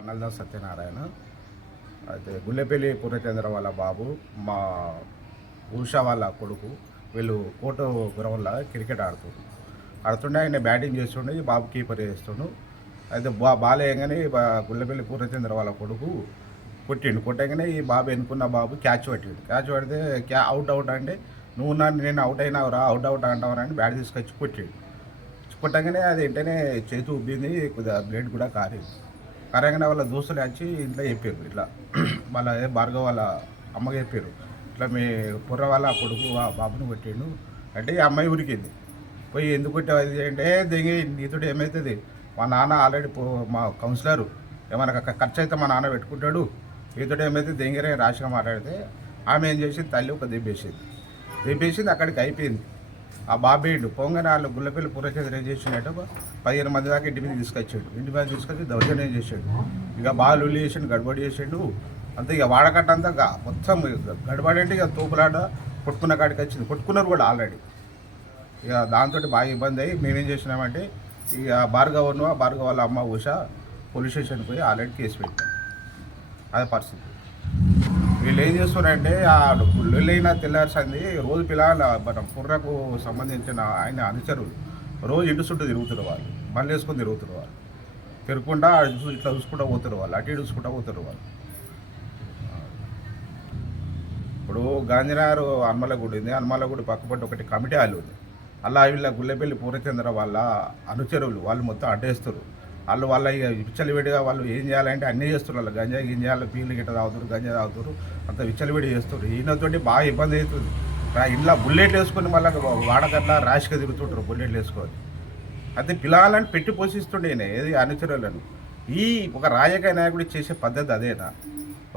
పన్నల్దాస్ సత్యనారాయణ. అయితే గుల్లెపల్లి పూర్ణచంద్ర వాళ్ళ బాబు, మా ఉషా వాళ్ళ కొడుకు, వీళ్ళు కోట గ్రౌండ్లో క్రికెట్ ఆడుతుండే. ఆయన బ్యాటింగ్ చేస్తుండే, బాబు కీపర్ చేస్తుండు. అయితే బాల్ వేయగానే గుల్లెపల్లి పూర్ణచంద్ర వాళ్ళ కొడుకు కొట్టగానే ఈ బాబు ఎన్నుకున్న బాబు క్యాచ్ పడితే అవుట్ అంటే నువ్వు నేను అవుట్ అయినావురా, అవుట్ అంటావురా అని బ్యాట్ తీసుకొచ్చి కొట్టగానే అది వెంటనే చేతి ఉబ్బింది, కొద్దిగా బ్లడ్ కూడా కారంగానే వాళ్ళ దోస్తులు వచ్చి ఇంట్లో చెప్పారు, ఇట్లా వాళ్ళ భార్గవ్ వాళ్ళ అమ్మగా చెప్పారు, ఇట్లా మీ పుర్ర వాళ్ళ కొడుకు బాబుని కొట్టిండు అంటే ఈ అమ్మాయి ఉరికింది. పోయి ఎందుకు కొట్టావు అంటే దిగి నీతో ఏమవుతుంది, మా నాన్న ఆల్రెడీ మా కౌన్సిలరు ఏమైనా ఖర్చు అయితే మా నాన్న పెట్టుకుంటాడు, నీతో ఏమైతే దెంగిరే రాశిగా మాట్లాడితే ఆమె ఏం చేసింది, తల్లి ఒక దెబ్బేసింది అక్కడికి అయిపోయింది. ఆ బాబేడు పొంగని వాళ్ళు గుల్లపల్లి పూర్ణచంద్ర ఏం చేసిండట, 15 మంది దాకా ఇంటి మీద తీసుకొచ్చి దౌర్జన్యం చేసాడు. ఇక బాగా ఉల్లి చేసిండు, గడబడి చేసిండు అంతే. ఇక వాడకట్టంతా మొత్తం గడబడి అంటే ఇక తోపులాట కొట్టుకున్న కాడికి వచ్చింది, కొట్టుకున్నారు కూడా ఆల్రెడీ. ఇక దాంతో బాగా ఇబ్బంది అయ్యి మేమేం చేసినామంటే ఇక భార్గవ్ వాళ్ళ అమ్మ ఉషా పోలీస్ స్టేషన్కి పోయి ఆల్రెడీ కేసు పెట్టాం. అదే పరిస్థితి. వీళ్ళు ఏం చేస్తున్నారంటే ఆ లొల్లైనా తెల్లార్సింది రోజు పిల్లల మన పుర్రకు సంబంధించిన ఆయన అనుచరులు రోజు ఇంటి చుట్టూ తిరుగుతారు, వాళ్ళు బండ్లు వేసుకొని తిరుగుతారు, వాళ్ళు తిరుగుకుండా ఇట్లా చూసుకుంటూ పోతారు, వాళ్ళు అటు ఇటు చూసుకుంటూ పోతారు వాళ్ళు. ఇప్పుడు గాంధీనగర్ హనుమలగుడి ఉంది, హనుమలగుడి పక్కపట్టి ఒకటి కమిటీ హాల్ ఉంది. అలా వీళ్ళ గుల్లెపల్లి పూర్ణచంద్ర వాళ్ళ అనుచరులు వాళ్ళు మొత్తం అడ్డేస్తారు. వాళ్ళ ఇక విచ్చలవిడిగా వాళ్ళు ఏం చేయాలంటే అన్నీ చేస్తారు, వాళ్ళు గంజాయి గింజాలు పీళ్ళు గిట్ట తాగుతారు, గంజా తాగుతారు, అంత విచ్చలవిడి చేస్తారు. ఈయనతోటి బాగా ఇబ్బంది అవుతుంది. ఇంట్లో బుల్లెట్లు వేసుకొని మళ్ళీ వాడకట్లా ర్యాష్గా తిరుగుతుంటారు బుల్లెట్లు వేసుకొని. అయితే పిల్లలని పెట్టి పోషిస్తుండే ఏది అనుచరులను. ఈ ఒక రాజకీయ నాయకుడు చేసే పద్ధతి అదేనా?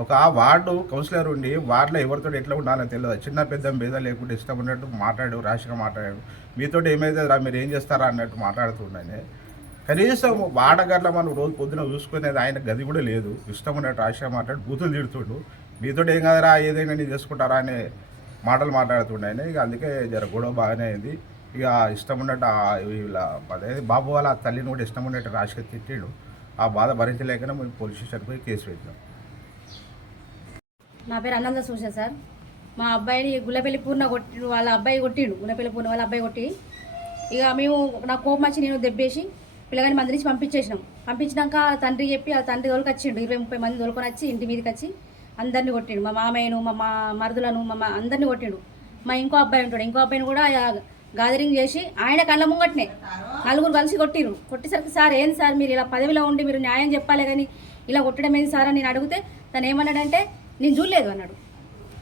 ఒక వార్డు కౌన్సిలర్ ఉండి వార్డులో ఎవరితో ఎట్లా ఉండాలని తెలియదు, చిన్న పెద్ద భేద లేకుండా ఇష్టం ఉన్నట్టు మాట్లాడు, ర్యాష్గా మాట్లాడాడు. మీతో ఏమైతే మీరు ఏం చేస్తారా అన్నట్టు మాట్లాడుతుండే. కనీసం వాడగట్ల మనం రోజు పొద్దున చూసుకునేది ఆయన గది కూడా లేదు, ఇష్టం ఉన్నట్టు రాష్ట్రం మాట్లాడి బూతులు తిడుతుండు. మీతో ఏం కదరా ఏదైనా నేను చేసుకుంటారా అనే మాటలు మాట్లాడుతుండే. ఇక అందుకే జర గొడవ బాగానే అయింది. ఇక ఇష్టం ఉన్నట్టు ఇలా అదే బాబు వాళ్ళ తల్లిని కూడా ఇష్టం ఉన్నట్టు రాష్ట్రం తిట్టిండు. ఆ బాధ భరించలేకనే మేము పోలీస్ స్టేషన్కి పోయి కేసు పెట్టినాం. నా పేరు అన్నంద సూష సార్. మా అబ్బాయిని గుల్లపల్లి పూర్ణ కొట్టిండు, వాళ్ళ అబ్బాయి కొట్టిండు, గుల్లపల్లి పూర్ణ వాళ్ళ అబ్బాయి కొట్టి ఇక మేము నాకు కోపం వచ్చి నేను దెబ్బేసి పిల్లగాని మంది నుంచి పంపించినాక తండ్రి చెప్పి ఆ తండ్రి తోలుకు వచ్చిండు, 20-30 మంది తోలుకొని వచ్చి ఇంటి మీదకి వచ్చి అందరినీ కొట్టిండు. మా మామయ్యను, మా మరుదులను, అందరినీ కొట్టిండు. మా ఇంకో అబ్బాయి ఉంటాడు, ఇంకో అబ్బాయిని కూడా గాదరింగ్ చేసి ఆయన కళ్ళ ముంగట్నే 4 కలిసి కొట్టిరు. కొట్టేసరికి సార్ ఏంది సార్ మీరు ఇలా పదవిలో ఉండి మీరు న్యాయం చెప్పాలి కానీ ఇలా కొట్టడం ఏంది సార్ అని నేను అడిగితే తను ఏమన్నాడంటే నేను చూడలేదు అన్నాడు.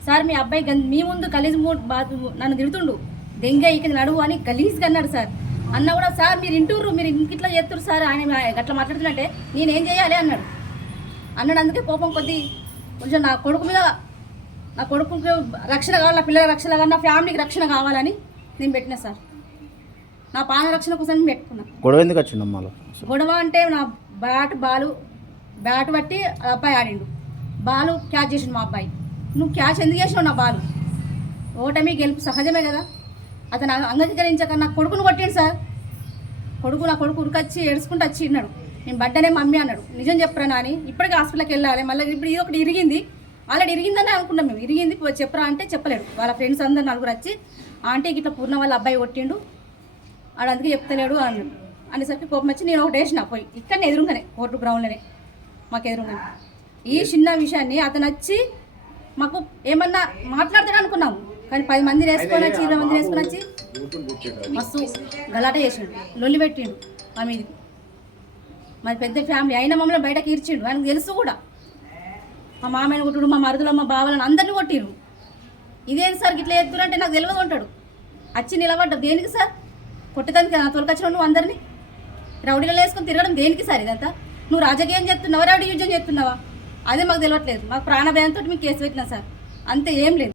సార్ మీ అబ్బాయి మీ ముందు గలీజ్ నన్ను తిడుతుండు, దెంగ ఇక్కడ నడువు అని గలీజ్గా అన్నాడు సార్. అన్న కూడా సార్ మీరు ఇంటూరు, మీరు ఇంకిట్లా చేస్తున్నారు సార్, ఆయన అట్లా మాట్లాడుతుంటే నేనేం చేయాలి అన్నాడు. అందుకే కోపం కొంచెం నా కొడుకు రక్షణ కావాలి, నా పిల్లల రక్షణ కావాలి, నా ఫ్యామిలీకి రక్షణ కావాలని నేను పెట్టినా సార్. నా పాన రక్షణ కోసం పెట్టుకున్నా. గొడవ ఎందుకు వచ్చిందమ్మా? గొడవ అంటే నా బ్యాట్ బట్టి అబ్బాయి ఆడిండు, బాలు క్యాచ్ చేసిండు. మా అబ్బాయి నువ్వు క్యాచ్ ఎందుకు చేసినావు, నా బాలు ఓటమి గెలుపు సహజమే కదా, అతను అంగీకరించక నా కొడుకును కొట్టిండు సార్. నా కొడుకు ఉరికొచ్చి ఏడుచుకుంటూ వచ్చి ఉన్నాడు, నేను బడ్డనే మమ్మీ అన్నాడు. నిజం చెప్పరా నాని, ఇప్పటికీ హాస్పిటల్కి వెళ్ళాలి, మళ్ళీ ఇప్పుడు ఇది ఒకటి ఇరిగింది, ఆల్రెడీ ఇరిగిందని అనుకున్నాం మేము. ఇరిగింది చెప్పరా అంటే చెప్పలేడు. వాళ్ళ ఫ్రెండ్స్ అందరు 4 వచ్చి ఆంటీకి ఇట్లా పూర్ణ వాళ్ళ అబ్బాయి కొట్టిండు ఆడు అందుకే చెప్తలేడు అన్నాడు. అనేసరికి కోపం వచ్చి నేను ఒకటి వేసిన పోయి ఇక్కడనే ఎదురుగానే కోర్టు గ్రౌండ్లోనే మాకు ఎదురుగానే ఈ చిన్న విషయాన్ని అతను వచ్చి మాకు ఏమన్నా మాట్లాడతాడు అనుకున్నాము, కానీ 10 మందిని వేసుకొని వచ్చి 20 మందిని వేసుకొని వచ్చి మస్తు గలాట చేసిండు, లొల్లి పెట్టిండు మా మీదకి. మరి పెద్ద ఫ్యామిలీ అయినా మమ్మల్ని బయటకు ఈర్చిండు, ఆయనకు తెలుసు కూడా. మా మామయ్యని కొట్టుడు, మా మరుదులు, మా బావలను అందరినీ కొట్టిరు. ఇదేంటి సార్ ఇట్లా ఎత్తురంటే నాకు తెలియదు ఉంటాడు. వచ్చి నిలబడ్డా దేనికి సార్, కొట్టేదానికి నా తోలుకొచ్చిన నువ్వు అందరినీ రౌడీలో వేసుకొని తిరగడం దేనికి సార్? ఇదంతా నువ్వు రాజకీయం చేస్తున్నావా, రౌడీ యుద్ధం చేస్తున్నావా? అదే మాకు తెలియట్లేదు. మాకు ప్రాణ భయంతో మీకు కేసు పెట్టినా సార్, అంతే, ఏం లేదు.